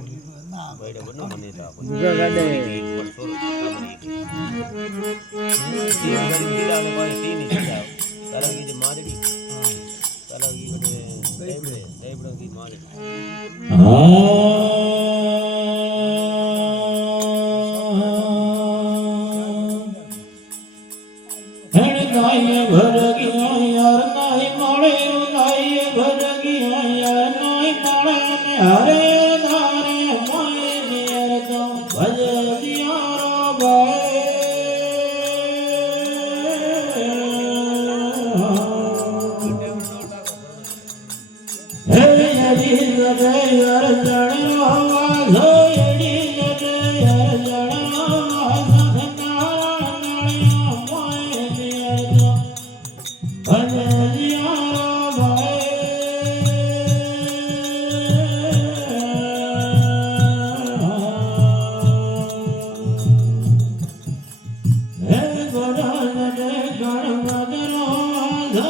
બૈડા બનો મને તો આપો મુગા ગાડે પણ સોરો કામરી તી ગરી દિલાને કોઈ તી ની જાવ તારા કી માદડી તારા કી બડે દઈબડો કી માદડી હણ ગાય ભરગી યાર નાઈ મળે ગાય ભરગી યાર નાઈ મળે ને હરે ધારે મોય નિયર તો ભજ દિયારો ભાઈ હે યજી જડે યાર જણો વાજો યજી જડે યાર જણો વાજો નારાયણ મોય નિયર તો ભજ દિયારો ભાઈ હે ગોડા જડે ગણમદરો વાજો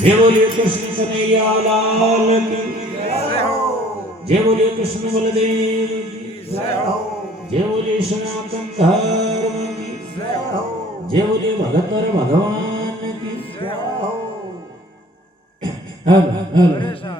जय बोलिए कृष्ण कन्हैया लाल की जय बोलिए कृष्ण बलदेव जय बोलिए सनातन धर्म की जय बोलिए भगत भगवान की। Hello hello